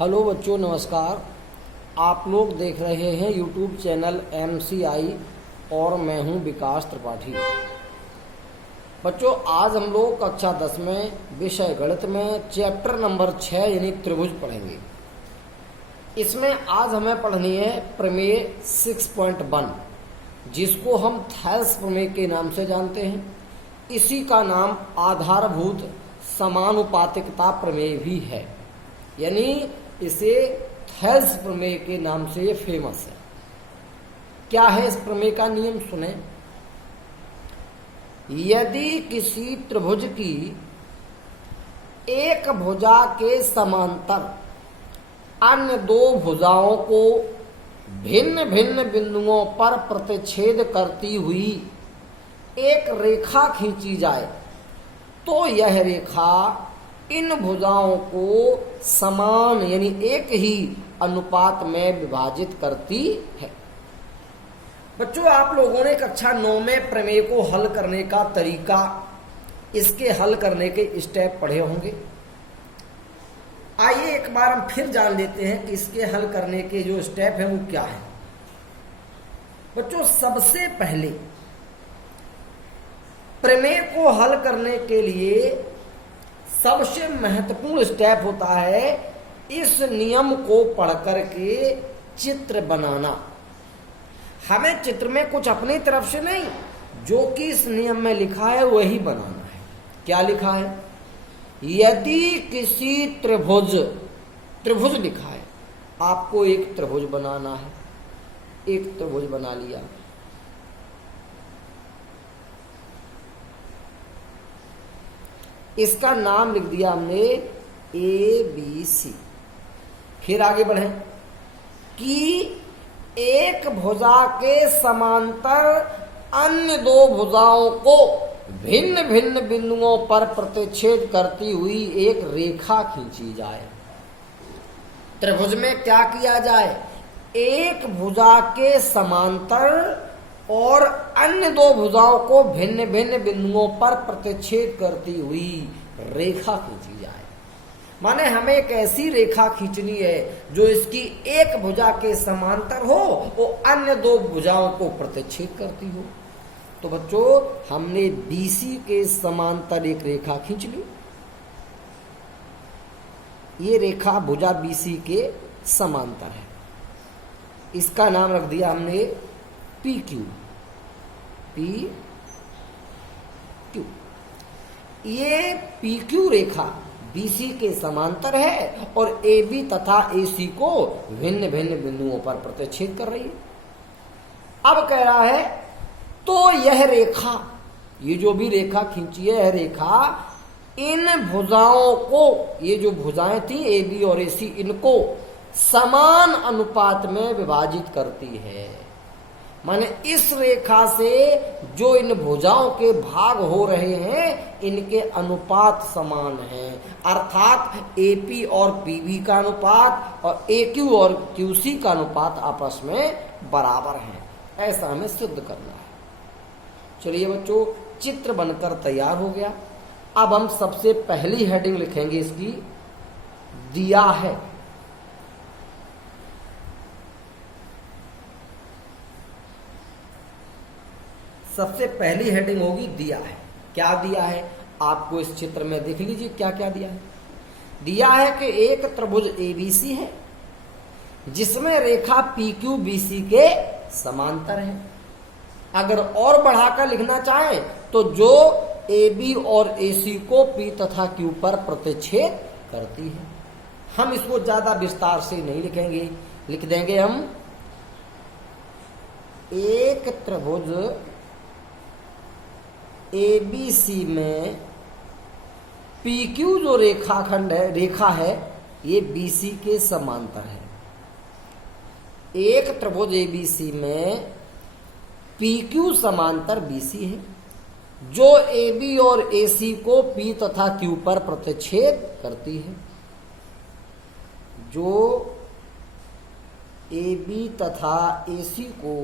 Hello बच्चों, नमस्कार। आप लोग देख रहे हैं यूट्यूब चैनल MCI और मैं हूं विकास त्रिपाठी। बच्चों, आज हम लोग कक्षा 10 में विषय गणित में चैप्टर नंबर 6 यानी त्रिभुज पढ़ेंगे। इसमें आज हमें पढ़नी है प्रमेय 6.1, जिसको हम थेल्स प्रमेय के नाम से जानते हैं। इसी का नाम आधारभूत समानुपातिकता प्रमेय भी है, यानी इसे थेल्स प्रमेय के नाम से ये फेमस है। क्या है इस प्रमेय का नियम, सुने। यदि किसी त्रिभुज की एक भुजा के समांतर अन्य दो भुजाओं को भिन्न भिन्न बिंदुओं पर प्रतिच्छेद करती हुई एक रेखा खींची जाए, तो यह रेखा इन भुजाओं को समान यानी एक ही अनुपात में विभाजित करती है। बच्चों, आप लोगों ने कक्षा 9 में प्रमेय को हल करने का तरीका, इसके हल करने के स्टेप पढ़े होंगे। आइए एक बार हम फिर जान लेते हैं कि इसके हल करने के जो स्टेप हैं वो क्या है। बच्चों, सबसे पहले प्रमेय को हल करने के लिए सबसे महत्वपूर्ण स्टेप होता है इस नियम को पढ़ करके चित्र बनाना। हमें चित्र में कुछ अपनी तरफ से नहीं, जो कि इस नियम में लिखा है वही बनाना है। क्या लिखा है? यदि किसी त्रिभुज लिखा है, आपको एक त्रिभुज बनाना है। एक त्रिभुज बना लिया। इसका नाम लिख दिया हमने ABC। फिर आगे बढ़े कि एक भुजा के समांतर अन्य दो भुजाओं को भिन्न भिन्न बिंदुओं पर प्रतिच्छेद करती हुई एक रेखा खींची जाए। त्रिभुज में क्या किया जाए? एक भुजा के समांतर और अन्य दो भुजाओं को भिन्न भिन्न बिंदुओं पर प्रतिच्छेद करती हुई रेखा खींची जाए। माने हमें एक ऐसी रेखा खींचनी है जो इसकी एक भुजा के समांतर हो, वो अन्य दो भुजाओं को प्रतिच्छेद करती हो। तो बच्चों, हमने BC के समांतर एक रेखा खींच ली। ये रेखा भुजा BC के समांतर है। इसका नाम रख दिया हमने PQ। ये PQ रेखा BC के समांतर है और AB तथा AC को भिन्न भिन्न बिंदुओं पर प्रतिच्छेद कर रही है। अब कह रहा है तो यह रेखा, ये जो भी रेखा खींची है, यह रेखा इन भुजाओं को, ये जो भुजाएं थी AB और AC, इनको समान अनुपात में विभाजित करती है। माने इस रेखा से जो इन भुजाओं के भाग हो रहे हैं, इनके अनुपात समान हैं। अर्थात AP और PB का अनुपात और AQ और QC का अनुपात आपस में बराबर है। ऐसा हमें सिद्ध करना है। चलिए बच्चों, चित्र बनकर तैयार हो गया। अब हम सबसे पहली हेडिंग लिखेंगे इसकी, दिया है। सबसे पहली हेडिंग होगी दिया है। क्या दिया है आपको इस चित्र में देख लीजिए। क्या क्या दिया है? दिया है कि एक त्रिभुज ABC है जिसमें रेखा PQ BC के समांतर है। अगर और बढ़ाकर लिखना चाहें तो जो AB और AC को P तथा Q पर प्रतिच्छेद करती है। हम इसको ज्यादा विस्तार से नहीं लिखेंगे, लिख देंगे हम एक त्रिभुज ABC में PQ जो रेखाखंड है, रेखा है, ये BC के समांतर है। एक त्रिभुज ABC में PQ समांतर BC है, जो AB और AC को P तथा Q पर प्रतिच्छेद करती है। जो AB तथा AC को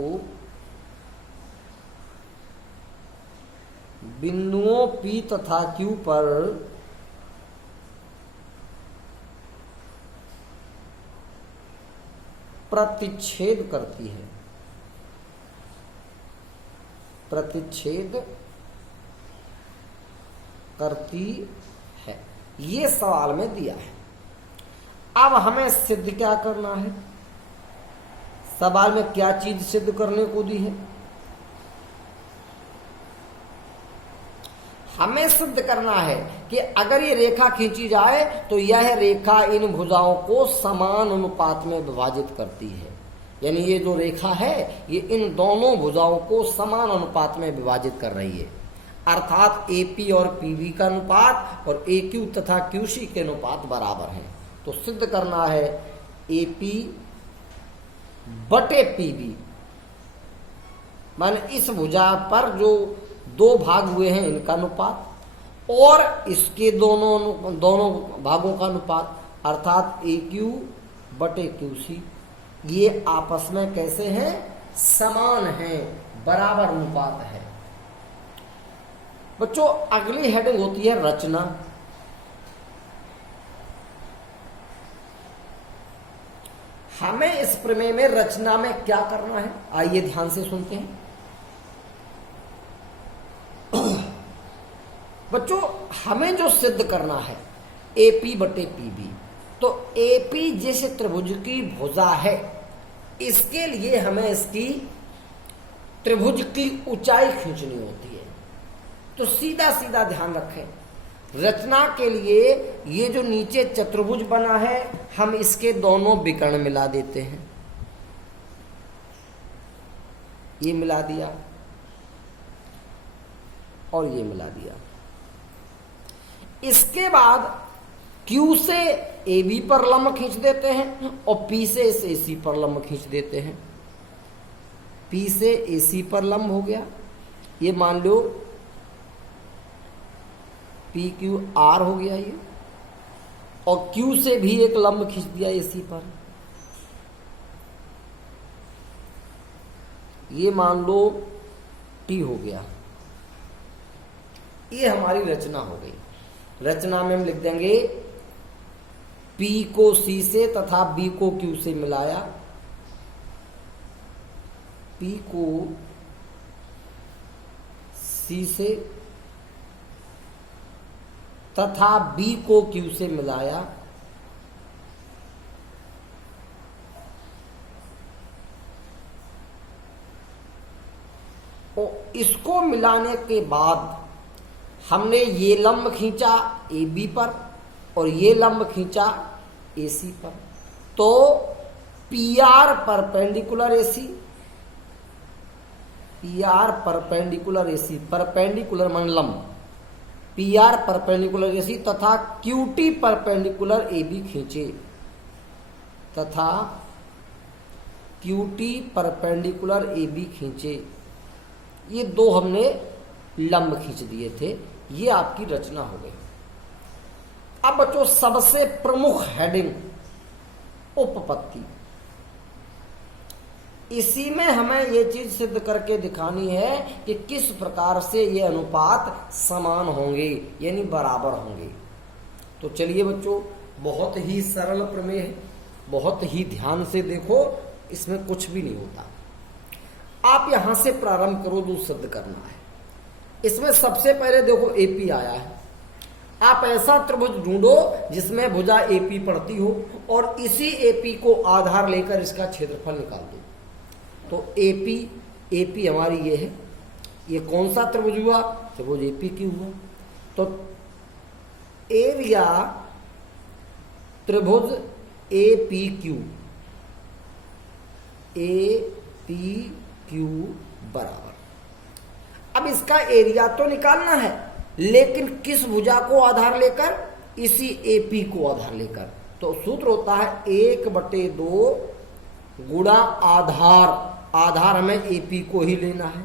बिंदुओं P तथा Q पर प्रतिच्छेद करती है, प्रतिच्छेद करती है, ये सवाल में दिया है। अब हमें सिद्ध क्या करना है, सवाल में क्या चीज सिद्ध करने को दी है, हमें सिद्ध करना है कि अगर ये रेखा खींची जाए तो यह रेखा इन भुजाओं को समान अनुपात में विभाजित करती है। यानी ये जो रेखा है ये इन दोनों भुजाओं को समान अनुपात में विभाजित कर रही है, अर्थात AP और PB का अनुपात और AQ तथा QC के अनुपात बराबर हैं। तो सिद्ध करना है AP बटे PB, माने इस भुजा पर जो दो भाग हुए हैं इनका अनुपात और इसके दोनों भागों का अनुपात, अर्थात AQ बटे QC, ये आपस में कैसे हैं, समान हैं, बराबर अनुपात है। बच्चों अगली हेडिंग होती है रचना। हमें इस प्रमेय में रचना में क्या करना है, आइए ध्यान से सुनते हैं। बच्चों हमें जो सिद्ध करना है AP बटे PB, तो AP जिस त्रिभुज की भुजा है इसके लिए हमें इसकी त्रिभुज की ऊंचाई खींचनी होती है। तो सीधा सीधा ध्यान रखें, रचना के लिए ये जो नीचे चतुर्भुज बना है हम इसके दोनों विकर्ण मिला देते हैं, ये मिला दिया और ये मिला दिया। इसके बाद Q से AB पर लंब खींच देते हैं और P से इस AC पर लंब खींच देते हैं। P से AC पर लंब हो गया, ये मान लो PQR हो गया ये, और Q से भी एक लंब खींच दिया AC पर, ये मान लो T हो गया। ये हमारी रचना हो गई। रचना में हम लिख देंगे P को C से तथा B को Q से मिलाया, P को C से तथा B को Q से मिलाया, और इसको मिलाने के बाद हमने ये लंब खींचा AB पर और ये लंब खींचा AC पर, तो PR perpendicular AC, PR perpendicular AC, perpendicular मान लंब, PR परपेंडिकुलर AC तथा QT परपेंडिकुलर AB खींचे, तथा QT परपेंडिकुलर AB खींचे। ये दो हमने लंब खींच दिए थे, ये आपकी रचना हो गई। अब बच्चों सबसे प्रमुख हेडिंग उपपत्ति, इसी में हमें ये चीज सिद्ध करके दिखानी है कि किस प्रकार से ये अनुपात समान होंगे यानी बराबर होंगे। तो चलिए बच्चों, बहुत ही सरल प्रमेय है, बहुत ही ध्यान से देखो, इसमें कुछ भी नहीं होता। आप यहां से प्रारंभ करो जो सिद्ध करना है। इसमें सबसे पहले देखो AP आया है, आप ऐसा त्रिभुज ढूंढो जिसमें भुजा AP पड़ती हो और इसी AP को आधार लेकर इसका क्षेत्रफल निकाल दो। तो AP हमारी ये है, ये कौन सा त्रिभुज हुआ, त्रिभुज APQ हुआ। तो एरिया त्रिभुज APQ बराबर, अब इसका एरिया तो निकालना है, लेकिन किस भुजा को आधार लेकर, इसी AP को आधार लेकर। तो सूत्र होता है 1/2 गुणा आधार, आधार हमें AP को ही लेना है,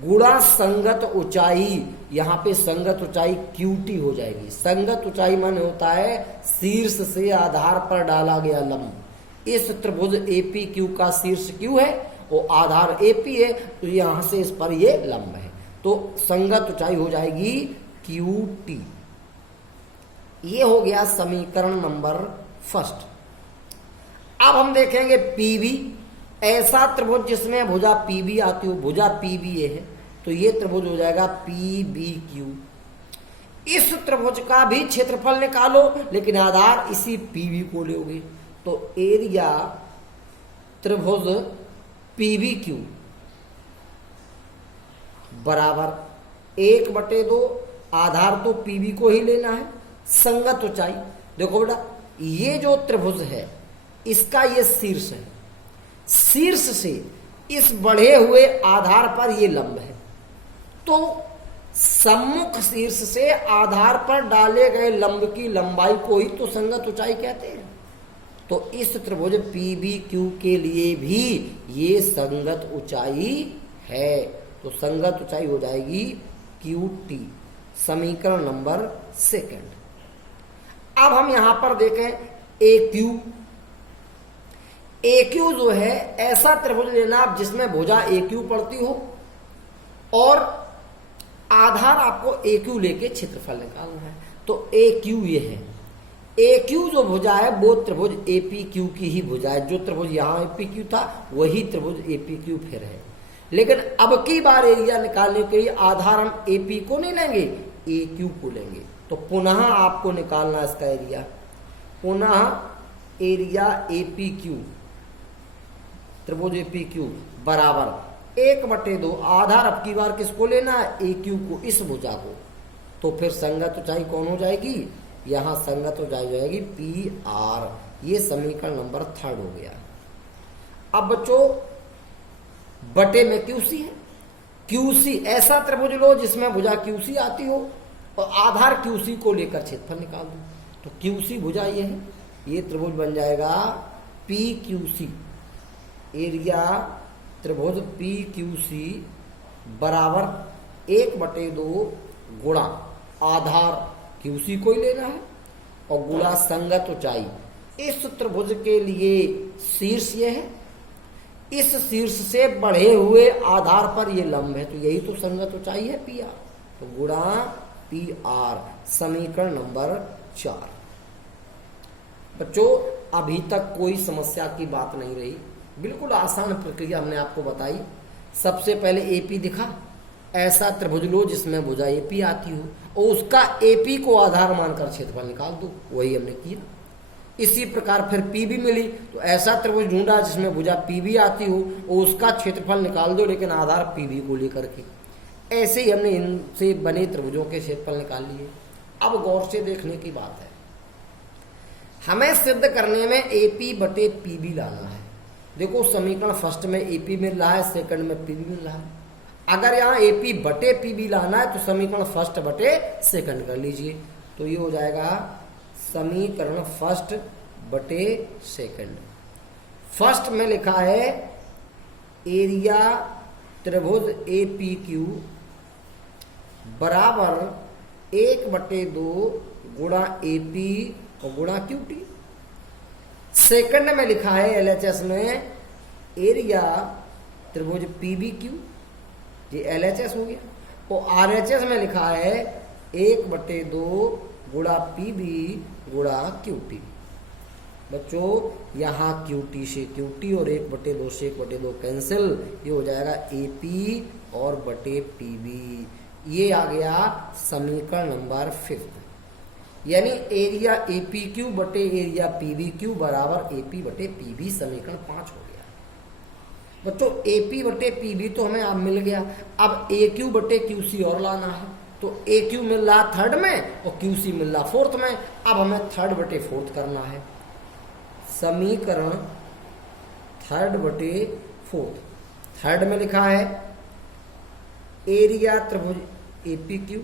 गुणा संगत ऊंचाई, यहाँ पे संगत ऊंचाई QT हो जाएगी। संगत ऊंचाई माने होता है शीर्ष से आधार पर डाला गया लंब। इस त्रिभुज APQ का शीर्ष Q है, वो आधार AP है, तो यहां से इस पर ये लंब है, तो संगत ऊंचाई हो जाएगी QT। ये हो गया समीकरण नंबर फर्स्ट। अब हम देखेंगे पीबी, ऐसा त्रिभुज जिसमें भुजा पीबी आती हो, भुजा पीबी ये है, तो ये त्रिभुज हो जाएगा पीबी क्यू। इस त्रिभुज का भी क्षेत्रफल निकालो, लेकिन आधार इसी पीबी को लोगे, तो एरिया त्रिभुज पीबी क्यू बराबर 1/2, आधार तो पीबी को ही लेना है, संगत ऊंचाई। देखो बेटा, ये जो त्रिभुज है इसका ये शीर्ष है, शीर्ष से इस बढ़े हुए आधार पर ये लंब है, तो सम्मुख शीर्ष से आधार पर डाले गए लंब की लंबाई को ही तो संगत ऊंचाई कहते हैं। तो इस त्रिभुज पीबी क्यू के लिए भी ये संगत ऊंचाई है, तो संगत ऊंचाई हो जाएगी क्यू टी, समीकरण नंबर 2। अब हम यहां पर देखें ए क्यू जो है ऐसा त्रिभुज लेना आप जिसमें भुजा ए क्यू पड़ती हो और आधार आपको ए क्यू लेके क्षेत्रफल निकालना है। तो ए क्यू ये है, ए क्यू जो भुजा है वो त्रिभुज ए पी क्यू की ही भुजा है, जो त्रिभुज यहां ए पी क्यू था वही त्रिभुज ए पी क्यू फिर है। लेकिन अब की बार एरिया निकालने के लिए आधार हम ए पी को नहीं लेंगे, ए क्यू को लेंगे। तो पुनः आपको निकालना इसका एरिया, पुनः एरिया ए पी क्यू, त्रिभुज ए पी क्यू बराबर 1/2, आधार अब की बार किसको लेना है, ए क्यू को, इस भुजा को। तो फिर संगत ऊंचाई कौन हो जाएगी, यहां संगत ऊंचाई हो जाएगी पी आर। ये समीकरण नंबर 3 हो गया। अब बच्चों बटे में क्यूसी है, क्यूसी ऐसा त्रिभुज लो जिसमें भुजा क्यूसी आती हो और आधार क्यूसी को लेकर क्षेत्रफल निकाल दो। तो क्यूसी भुजा ये है, ये त्रिभुज बन जाएगा पी क्यूसी, एरिया त्रिभुज पी क्यूसी बराबर 1/2 गुणा आधार क्यूसी को ही लेना है और गुणा संगत ऊंचाई। इस त्रिभुज के लिए शीर्ष ये है, इस शीर्ष से बढ़े हुए आधार पर ये लंब है, तो यही तो संगत ऊंचाई है पी आर, तो गुणा पी आर, समीकरण नंबर 4। बच्चों अभी तक कोई समस्या की बात नहीं रही, बिल्कुल आसान प्रक्रिया हमने आपको बताई। सबसे पहले एपी दिखा, ऐसा त्रिभुज लो जिसमें भुजा एपी आती हो और उसका एपी को आधार मानकर क्षेत्रफल निकाल दो, वही हमने किया। इसी प्रकार फिर पीबी मिली, तो ऐसा त्रिभुज ढूंढा जिसमें भुजा पीबी आती हो और उसका क्षेत्रफल निकाल दो, लेकिन आधार पीबी को लेकर के। ऐसे ही हमने इनसे बने त्रिभुजों के क्षेत्रफल निकाल लिए। अब गौर से देखने की बात है, हमें सिद्ध करने में एपी बटे पीबी लाना है। देखो समीकरण फर्स्ट में एपी मिल रहा है, सेकंड में पीबी मिल रहा है। अगर यहाँ एपी बटे पीबी लाना है तो समीकरण फर्स्ट बटे सेकंड कर लीजिए, तो ये हो जाएगा समीकरण फर्स्ट बटे सेकंड। फर्स्ट में लिखा है एरिया त्रिभुज ए पी क्यू बराबर 1/2 गुणा ए पी और गुणा क्यू टी। सेकंड में लिखा है एलएचएस में एरिया त्रिभुज पीबी क्यू, ये एलएचएस हो गया, और आरएचएस में लिखा है 1/2 गुणा पीबी गुणा क्यूटी। बच्चों यहाँ क्यूटी से क्यूटी और 1/2 से 1/2 कैंसिल, ये हो जाएगा एपी और बटे पीबी। ये आ गया समीकरण नंबर 5, यानी एरिया एपी क्यू बटे एरिया पीबी क्यू बराबर एपी बटे पीबी, समीकरण 5 हो गया। बच्चों एपी बटे पीबी तो हमें अब मिल गया, अब ए क्यू बटे क्यूसी और लाना है। तो ए क्यू मिल रहा थर्ड में और क्यूसी मिल रहा फोर्थ में, अब हमें थर्ड बटे फोर्थ करना है। समीकरण थर्ड बटे फोर्थ, थर्ड में लिखा है एरिया त्रिभुज एपी क्यू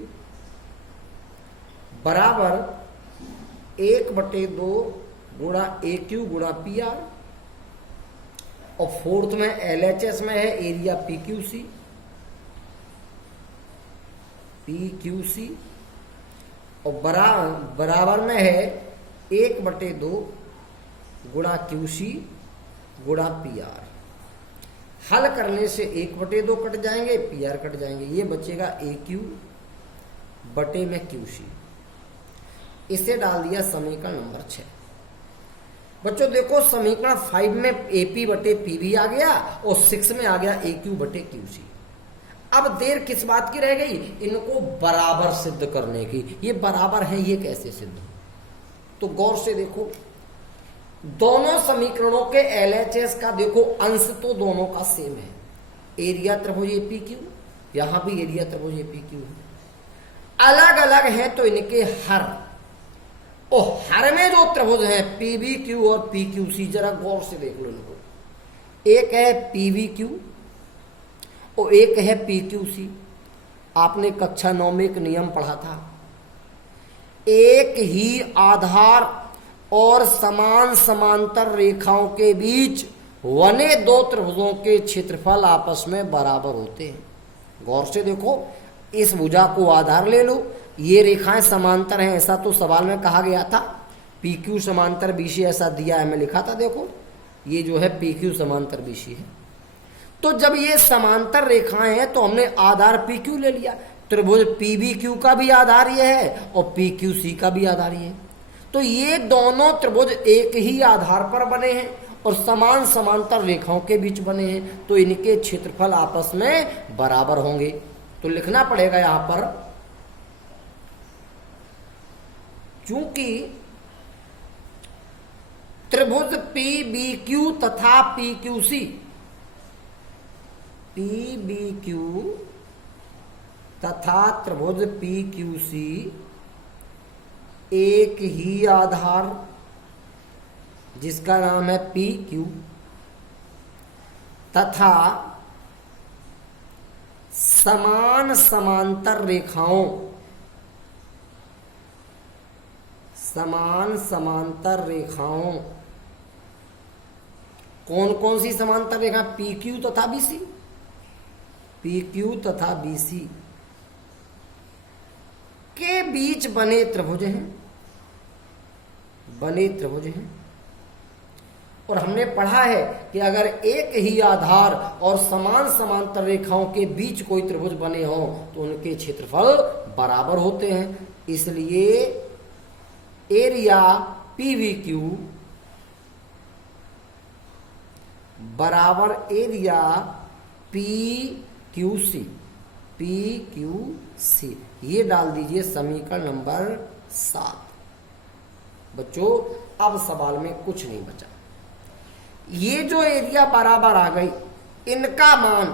बराबर 1/2 गुणा ए क्यू गुणा पी आर, और फोर्थ में एलएचएस में है एरिया पी क्यू सी और बराबर में है 1/2 गुणा क्यूसी गुणा पी आर। हल करने से 1/2 कट जाएंगे, पी आर कट जाएंगे, ये बचेगा ए क्यू बटे में क्यूसी। इसे डाल दिया समीकरण नंबर 6। बच्चों देखो समीकरण 5 में एपी बटे पीबी आ गया और 6 में आ गया ए क्यू बटे क्यू सी। अब देर किस बात की रह गई, इनको बराबर सिद्ध करने की। ये बराबर है, ये कैसे सिद्ध? तो गौर से देखो, दोनों समीकरणों के एलएचएस का देखो अंश तो दोनों का सेम है। एरिया त्रिभुज एपी क्यू, यहां भी एरिया त्रिभुज एपी क्यू है। अलग अलग है तो इनके हर, और हर में जो त्रिभुज है पीबी क्यू और पी क्यू सी, जरा गौर से देख लो इनको। एक है पीबी क्यू और एक है पी क्यू सी। आपने कक्षा 9 में एक नियम पढ़ा था, एक ही आधार और समान समांतर रेखाओं के बीच बने दो त्रिभुजों के क्षेत्रफल आपस में बराबर होते हैं। गौर से देखो, इस भुजा को आधार ले लो, ये रेखाएं समांतर हैं, ऐसा तो सवाल में कहा गया था। पी क्यू समांतर बीसी ऐसा दिया है, मैं लिखा था, देखो ये जो है पी क्यू समांतर बीसी है। तो जब ये समांतर रेखाएं हैं तो हमने आधार पी क्यू ले लिया। त्रिभुज पीबी क्यू का भी आधार ये है और पी क्यू सी का भी आधार ये है। तो ये दोनों त्रिभुज एक ही आधार पर बने हैं और समान समांतर रेखाओं के बीच बने हैं, तो इनके क्षेत्रफल आपस में बराबर होंगे। तो लिखना पड़ेगा यहां पर, चूंकि त्रिभुज पी बी क्यू तथा P Q C, P B Q तथा त्रिभुज पी क्यू सी एक ही आधार जिसका नाम है पी क्यू तथा समान समांतर रेखाओं, समान समांतर रेखाओं, कौन कौन सी समांतर रेखा? पी क्यू तथा बी सी, पी क्यू तथा बी सी के बीच बने त्रिभुज हैं, बने त्रिभुज हैं। और हमने पढ़ा है कि अगर एक ही आधार और समान समांतर रेखाओं के बीच कोई त्रिभुज बने हों तो उनके क्षेत्रफल बराबर होते हैं। इसलिए एरिया पीवी क्यू बराबर area P Q C, P Q C. ये डाल दीजिए समीकरण नंबर 7। बच्चों अब सवाल में कुछ नहीं बचा। ये जो एरिया बराबर आ गई, इनका मान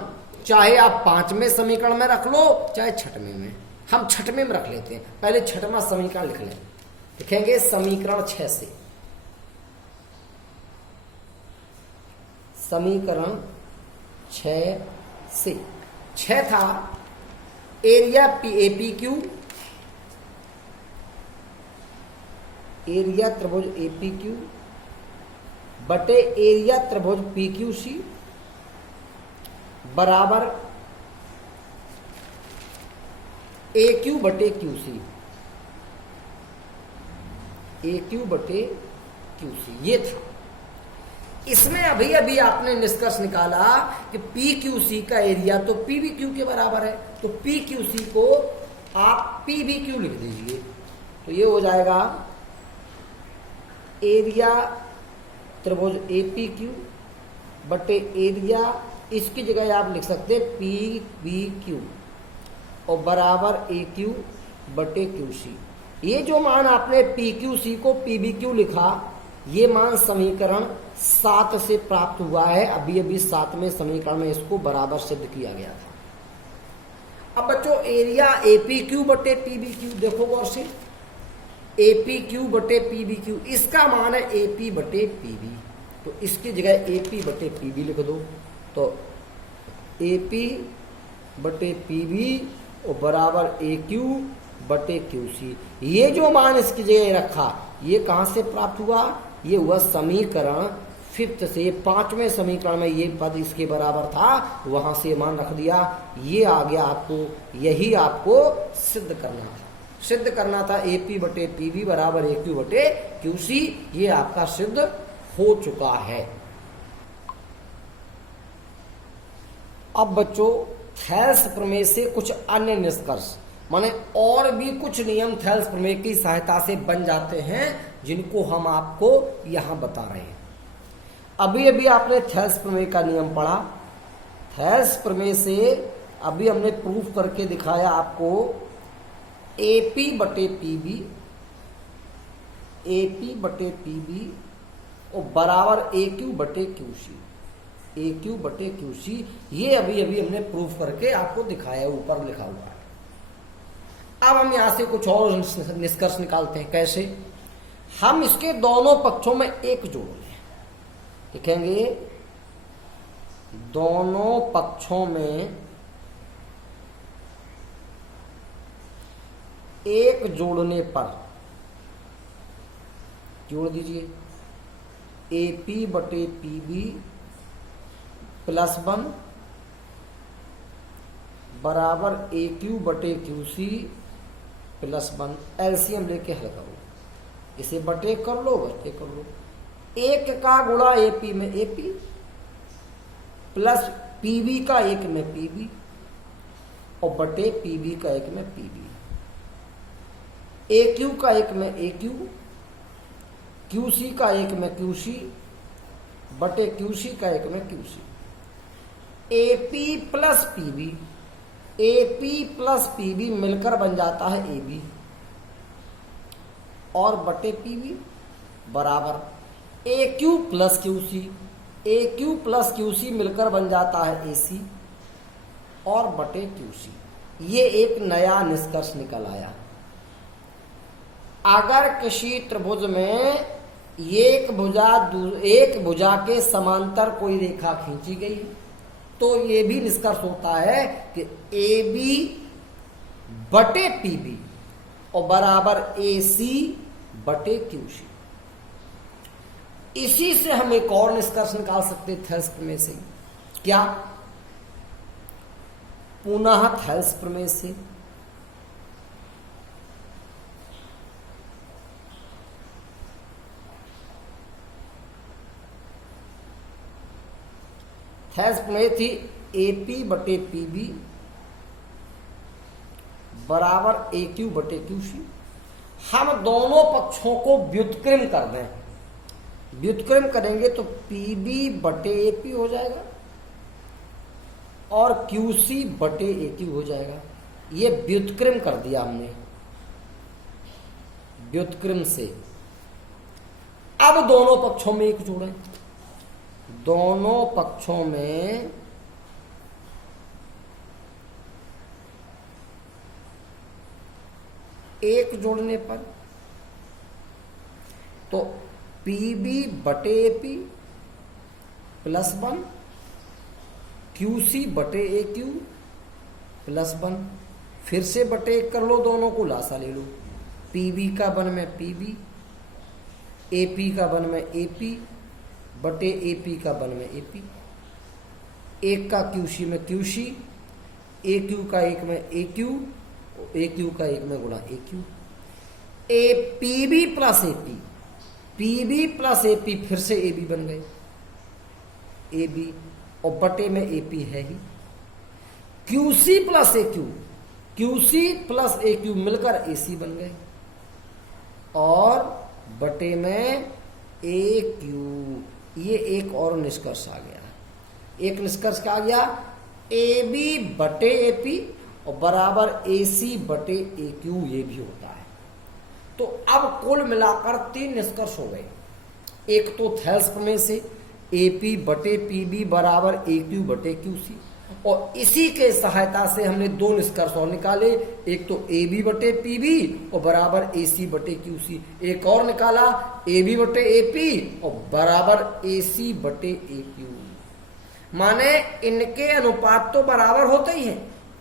चाहे आप 5वें समीकरण में रख लो चाहे 6वें में। हम 6वें में रख लेते हैं, पहले 6वां समीकरण लिख लें। लिखेंगे समीकरण 6 से, समीकरण 6 से 6 था एरिया एपी क्यू, एरिया त्रिभुज एपी क्यू बटे एरिया त्रिभुज पी क्यू सी बराबर ए क्यू बटे क्यू सी, ए क्यू बटे क्यू सी। ये था। इसमें अभी अभी आपने निष्कर्ष निकाला कि पी क्यू सी का एरिया तो पी बी क्यू के बराबर है, तो पी क्यू सी को आप पी बी क्यू लिख दीजिए। तो ये हो जाएगा एरिया त्रिभुज ए पी क्यू बटे एरिया, इसकी जगह आप लिख सकते हैं पी बी क्यू और बराबर ए क्यू बटे क्यू सी। ये जो मान आपने पी क्यू सी को पी बी क्यू लिखा, ये मान समीकरण 7 से प्राप्त हुआ है। अभी अभी 7वें समीकरण में इसको बराबर सिद्ध किया गया था। अब बच्चों एरिया एपी क्यू बटे पीबी क्यू देखो गौर से, एपी क्यू बटे पीबी क्यू, इसका मान है एपी बटे पीबी, तो इसकी जगह एपी बटे पीबी लिख दो। तो एपी बटे पीबी और बराबर ए क्यू बटे क्यू सी। ये जो मान इसकी जगह रखा, ये कहां से प्राप्त हुआ? ये हुआ समीकरण 5 से। 5वें समीकरण में ये पद इसके बराबर था, वहां से मान रख दिया। ये आ गया आपको, यही आपको सिद्ध करना था। सिद्ध करना था एपी बटे पीबी बराबर ए क्यू बटे क्यू सी। ये आपका सिद्ध हो चुका है। अब बच्चों थेल्स प्रमेय से कुछ अन्य निष्कर्ष, माने और भी कुछ नियम थेल्स प्रमेय की सहायता से बन जाते हैं, जिनको हम आपको यहां बता रहे हैं। अभी अभी आपने थेल्स प्रमेय का नियम पढ़ा। थेल्स प्रमेय से अभी हमने प्रूफ करके दिखाया आपको एपी बटे पीबी, एपी बटे पीबी और बराबर ए क्यू बटे क्यूसी, ए क्यू बटे क्यूसी। ये अभी अभी हमने प्रूफ करके आपको दिखाया, ऊपर लिखा हुआ है। अब हम यहां से कुछ और निष्कर्ष निकालते हैं। कैसे? हम इसके दोनों पक्षों में एक जोड़ लें, लिखेंगे दोनों पक्षों में एक जोड़ने पर, जोड़ दीजिए एपी बटे पीबी प्लस 1 बराबर ए क्यू बटे क्यूसी प्लस 1। एलसीएम लेके हल करो, इसे बटे कर लो, बटे कर लो। एक का गुणा एपी में एपी प्लस पीबी का एक में पीबी और बटे पीबी का एक में पीबी, ए क्यू का एक में ए क्यू, क्यूसी का एक में क्यूसी बटे क्यूसी का एक में QC. AP plus PB, AP plus PB मिलकर बन जाता है एबी और बटे पीबी बराबर A Q plus QC, A Q plus QC मिलकर बन जाता है एसी और बटे क्यूसी। ये एक नया निष्कर्ष निकल आया। अगर किसी त्रिभुज में एक भुजा के समांतर कोई रेखा खींची गई तो ये भी निष्कर्ष होता है कि ए बी बटे पीबी और बराबर ए सी बटे क्यूसी। इसी से हम एक और निष्कर्ष निकाल सकते थेल्स प्रमेय से। क्या? पुनः थेल्स प्रमेय से। थेल्स प्रमेय थी एपी बटे पीबी बराबर ए क्यू बटे क्यूसी। हम दोनों पक्षों को व्युत्क्रम कर दें, व्युत्क्रम करेंगे तो पीबी बटे एपी हो जाएगा और क्यूसी बटे ए क्यू हो जाएगा। ये व्युत्क्रम कर दिया हमने, व्युत्क्रम से। अब दोनों पक्षों में एक जोड़ें, दोनों पक्षों में एक जोड़ने पर तो पीबी बटे एपी प्लस 1 क्यूसी बटे ए क्यू प्लस 1। फिर से बटे एक कर लो, दोनों को लासा ले लो। पीबी का 1 में पीबी, एपी का 1 में एपी बटे एपी का 1 में एपी। एक का क्यूसी में क्यूसी, ए क्यू का एक में ए क्यू, ए क्यू का एक में गुणा A Q. A PB plus AP, PB plus AP फिर से एबी बन गए, एबी और बटे में एपी है ही। क्यूसी प्लस ए क्यू, क्यूसी प्लस ए क्यू मिलकर एसी बन गए और बटे में ए क्यू। ये एक और निष्कर्ष आ गया। एक निष्कर्ष क्या आ गया? ए बी बटे ए पी और बराबर ए सी बटे ए क्यू, ये भी होता है। तो अब कुल मिलाकर 3 निष्कर्ष हो गए। एक तो थेल्स प्रमेय से ए पी बटे पी बी बराबर ए क्यू बटे क्यू सी, और इसी के सहायता से हमने 2 निष्कर्ष और निकाले। एक तो ए बी बटे पी बी और बराबर ए सी बटे क्यू सी, एक और निकाला ए बी बटे ए पी और बराबर ए सी बटे ए क्यू। माने इनके अनुपात तो बराबर होते ही हैं,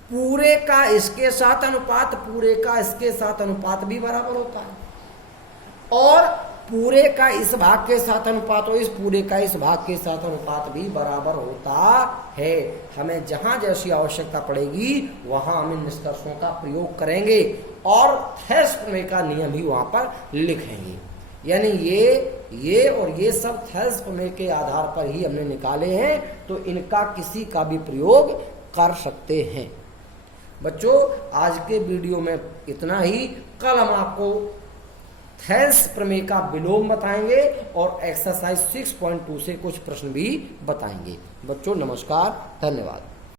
पूरे का इसके साथ अनुपात, पूरे का इसके साथ अनुपात भी बराबर होता है, और पूरे का इस भाग के साथ अनुपात और इस पूरे का इस भाग के साथ अनुपात भी बराबर होता है। हमें जहां जैसी आवश्यकता पड़ेगी वहां हम इन निष्कर्षों का प्रयोग करेंगे और थेल्स प्रमेय का नियम ही वहां पर लिखेंगे। यानी ये और ये सब थेल्स प्रमेय के आधार पर ही हमने निकाले हैं, तो इनका किसी का भी प्रयोग कर सकते हैं। बच्चों आज के वीडियो में इतना ही। कल हम आपको थेल्स प्रमेय का विलोम बताएंगे और एक्सरसाइज 6.2 से कुछ प्रश्न भी बताएंगे। बच्चों नमस्कार, धन्यवाद।